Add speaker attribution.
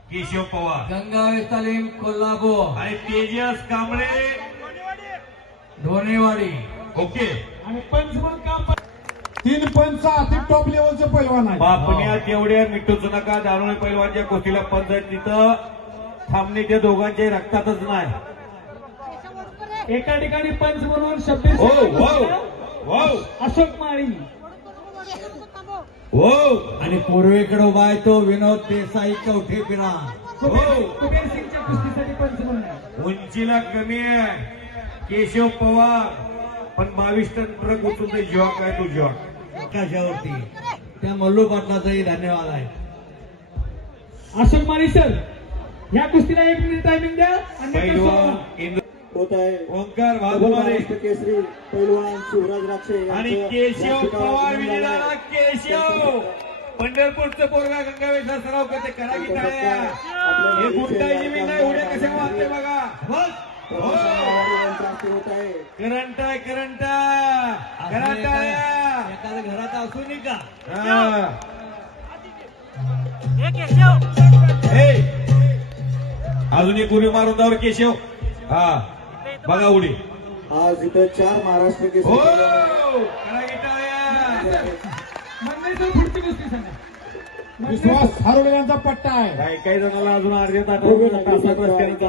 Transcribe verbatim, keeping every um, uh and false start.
Speaker 1: केशव पवार,
Speaker 2: गंगावे तालीम कोल्हापूर
Speaker 1: आणि तेजस कांबळे
Speaker 2: धोनेवाडी.
Speaker 1: ओके.
Speaker 3: आणि पंचमन काम तीन पंच अति टॉप लेवलचे पैलवान आहे.
Speaker 1: बापण्यात एवढ्या मिठूच नका. दारुणे पैलवानच्या कुस्तीला पंचायत तिथं थांबणे त्या दोघांच्या रक्तातच नाही.
Speaker 3: एका ठिकाणी पंच म्हणून शब्द
Speaker 1: हो हो हो
Speaker 3: अशोक माळी.
Speaker 1: हो.
Speaker 2: आणि पूर्वेकडे उभा आहे तो विनोद देसाई कवठे पिरा.
Speaker 3: कुबेर कुबेर सिंगच्या कुस्तीसाठी पंच म्हणून आहे.
Speaker 1: उंचीला कमी आहे केशव पवार, पण बावीस टन ट्रक उचलते. जॉक आहे तो जॉक
Speaker 2: कशावरती त्या मल्लू पाटलाचाही धन्यवाद आहे.
Speaker 3: अशोक माळी सर, या कुस्तीला एक मिनिट टायमिंग द्या.
Speaker 1: पैलवान इंद्र
Speaker 4: होत आहे
Speaker 1: ओंकार भागुमारे
Speaker 4: केसरी पैलवान शिवराज राक्षे
Speaker 1: आणि केशव पवार विजय झाला. केशव पंढरपूरचं पोरगा गंगावेचा सराव करते. करा की टाळ्या. हे गुंडाई मी नाही. उड्या कशा मारते बघा. हो.
Speaker 4: होत आहे.
Speaker 1: करंट आहे करंट. करा टाळ्या.
Speaker 2: एखाद्या घरात असू नये का.
Speaker 1: हा. हे. अजून एक उडी मारून दावर केशव. हा बघा उडी.
Speaker 4: आज इथं चार महाराष्ट्र
Speaker 1: हो.
Speaker 4: केसरी पैलवान
Speaker 1: करा की टाळ्या.
Speaker 3: मंडळीचं पुढची कुस्ती सांगा.
Speaker 5: विश्वास हरवलेल्यांचा पट्टा आहे.
Speaker 1: काही काही जणांना अजून अर्ध्या तासात रस्त्याने